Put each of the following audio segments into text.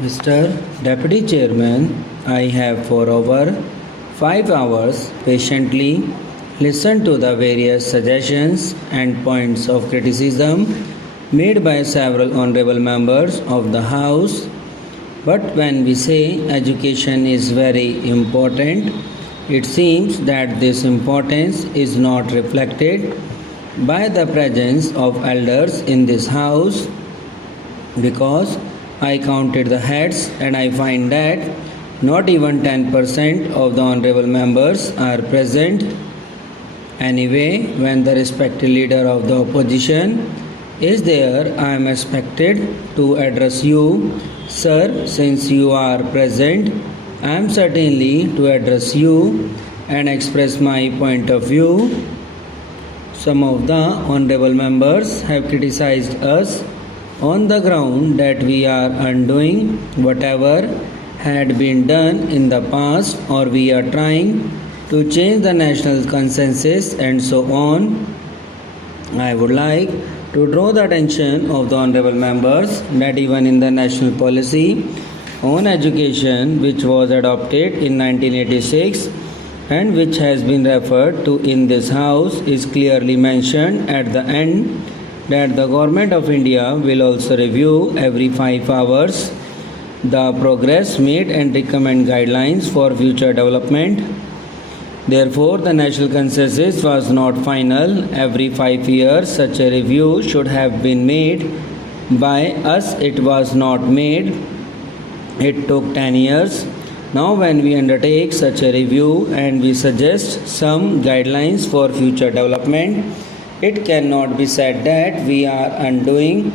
Mr. Deputy Chairman, I have for over 5 hours patiently listened to the various suggestions and points of criticism made by several honorable members of the House. But when we say education is very important, it seems that this importance is not reflected by the presence of elders in this House because I counted the heads and I find that not even 10% of the honorable members are present. Anyway, when the respected leader of the opposition is there, I am expected to address you. Sir, since you are present, I am certainly to address you and express my point of view. Some of the honorable members have criticized us on the ground that we are undoing whatever had been done in the past or we are trying to change the national consensus and so on. I would like to draw the attention of the honorable members that even in the national policy on education which was adopted in 1986 and which has been referred to in this house is clearly mentioned at the end that the government of India will also review every 5 hours the progress made and recommend guidelines for future development. Therefore, the national consensus was not final. Every 5 years, such a review should have been made. By us, it was not made. It took 10 years. Now, when we undertake such a review and we suggest some guidelines for future development, it cannot be said that we are undoing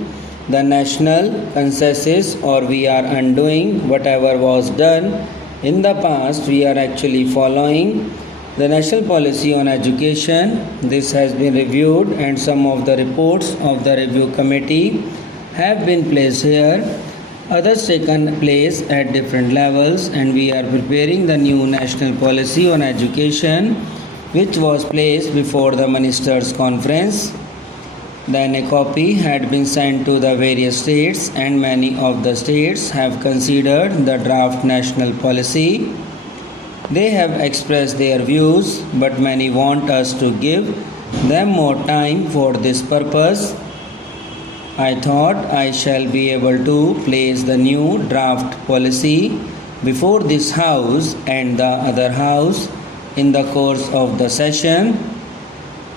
the national consensus or we are undoing whatever was done in the past. We are actually following the national policy on education. This has been reviewed and some of the reports of the review committee have been placed here. Others taken place at different levels and we are preparing the new national policy on education which was placed before the ministers' conference. Then a copy had been sent to the various states and many of the states have considered the draft national policy. They have expressed their views, but many want us to give them more time for this purpose. I thought I shall be able to place the new draft policy before this House and the other House in the course of the session.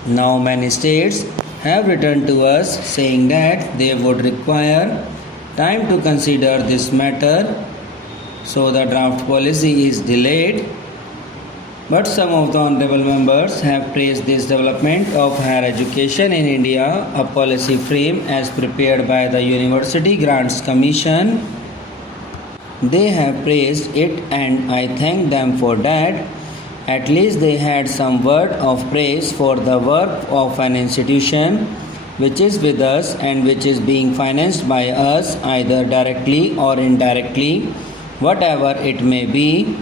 Now many states have written to us saying that they would require time to consider this matter, so the draft policy is delayed. But some of the honorable members have praised this development of higher education in India, a policy frame as prepared by the University Grants Commission. They have praised it and I thank them for that. At least they had some word of praise for the work of an institution which is with us and which is being financed by us either directly or indirectly, whatever it may be.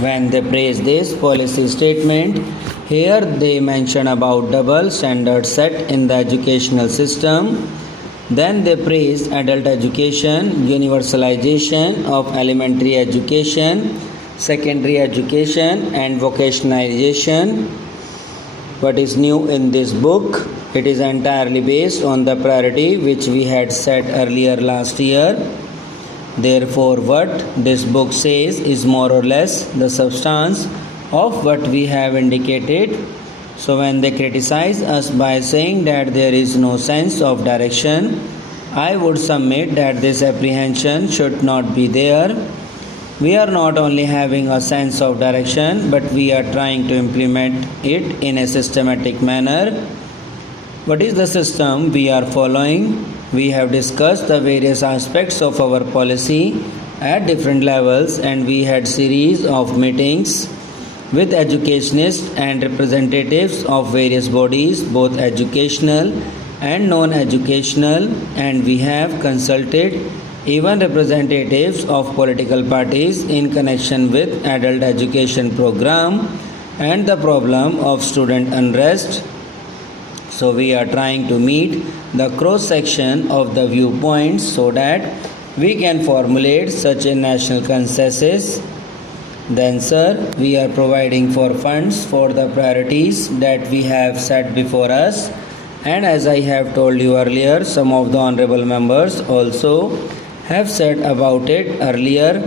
When they praise this policy statement, here they mention about double standard set in the educational system. Then they praise adult education, universalization of elementary education, secondary education and vocationalization. What is new in this book? It is entirely based on the priority which we had set earlier last year. Therefore, what this book says is more or less the substance of what we have indicated. So when they criticize us by saying that there is no sense of direction, I would submit that this apprehension should not be there. We are not only having a sense of direction, but we are trying to implement it in a systematic manner. What is the system we are following? We have discussed the various aspects of our policy at different levels and we had series of meetings with educationists and representatives of various bodies, both educational and non-educational, and we have consulted even representatives of political parties in connection with adult education program and the problem of student unrest. So we are trying to meet the cross section of the viewpoints so that we can formulate such a national consensus? Then, sir, we are providing for funds for the priorities that we have set before us. And as I have told you earlier, some of the honorable members also have said about it earlier.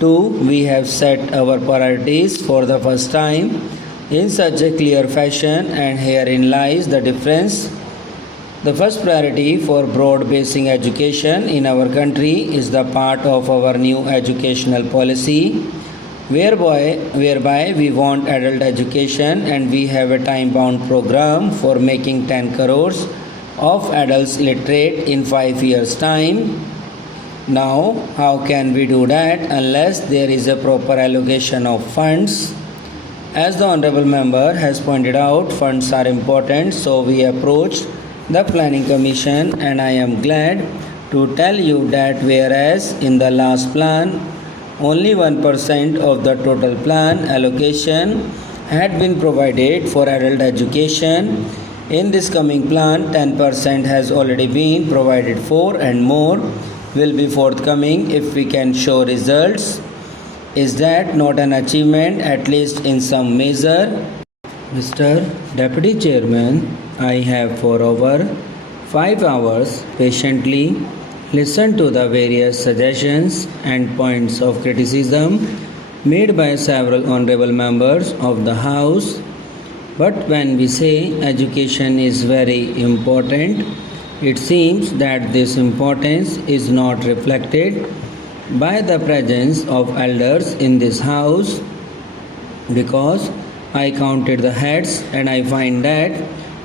Too, we have set our priorities for the first time in such a clear fashion, and herein lies the difference. The first priority for broad-basing education in our country is the part of our new educational policy, whereby we want adult education, and we have a time-bound program for making 10 crores of adults literate in 5 years' time. Now, how can we do that unless there is a proper allocation of funds? As the Honorable Member has pointed out, funds are important, so we approached the Planning Commission, and I am glad to tell you that whereas in the last plan, only 1% of the total plan allocation had been provided for adult education, in this coming plan, 10% has already been provided for, and more will be forthcoming if we can show results. Is that not an achievement, at least in some measure? Mr. Deputy Chairman, I have for over 5 hours patiently listened to the various suggestions and points of criticism made by several honorable members of the House. But when we say education is very important, it seems that this importance is not reflected by the presence of elders in this House, because I counted the heads and I find that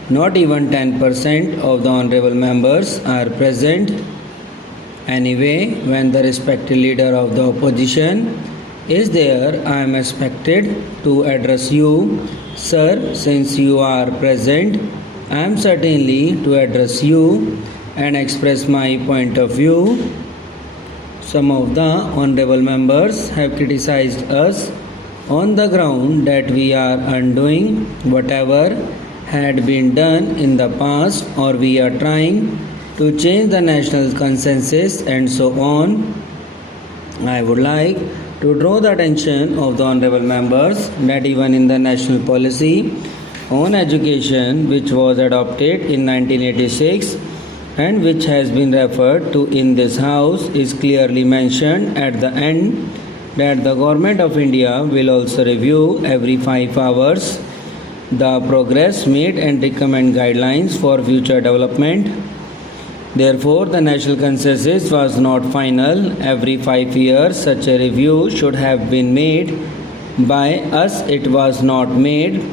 not even 10% of the honorable members are present. Anyway, when the respected leader of the opposition is there, I am expected to address you. Sir, since you are present, I am certainly to address you and express my point of view. Some of the honorable members have criticized us on the ground that we are undoing whatever had been done in the past, or we are trying to change the national consensus and so on. I would like to draw the attention of the honorable members that even in the national policy on education, which was adopted in 1986 and which has been referred to in this House, is clearly mentioned at the end that the Government of India will also review every 5 hours the progress made and recommend guidelines for future development. Therefore, the national consensus was not final. Every 5 years, such a review should have been made. By us, it was not made.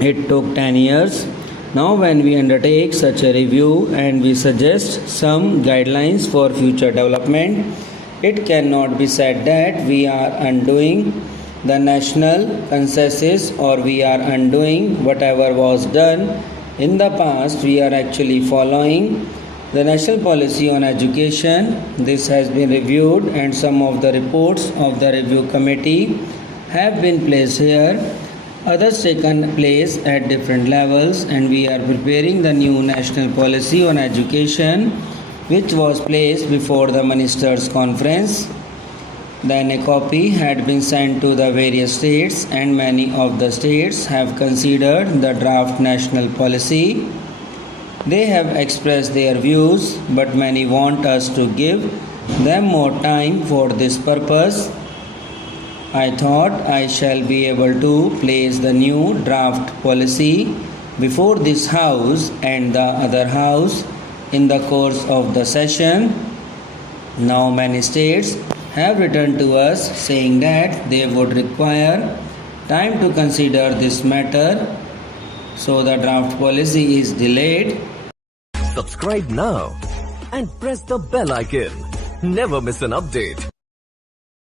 It took 10 years. Now, when we undertake such a review and we suggest some guidelines for future development, it cannot be said that we are undoing the national consensus or we are undoing whatever was done in the past. We are actually following the national policy on education. This has been reviewed, and some of the reports of the review committee have been placed here. Others taken place at different levels, and we are preparing the new national policy on education, which was placed before the ministers' conference. Then a copy had been sent to the various states, and many of the states have considered the draft national policy. They have expressed their views, but many want us to give them more time for this purpose. I thought I shall be able to place the new draft policy before this House and the other House in the course of the session. Now many states have written to us saying that they would require time to consider this matter, so the draft policy is delayed. Subscribe now and press the bell icon. Never miss an update.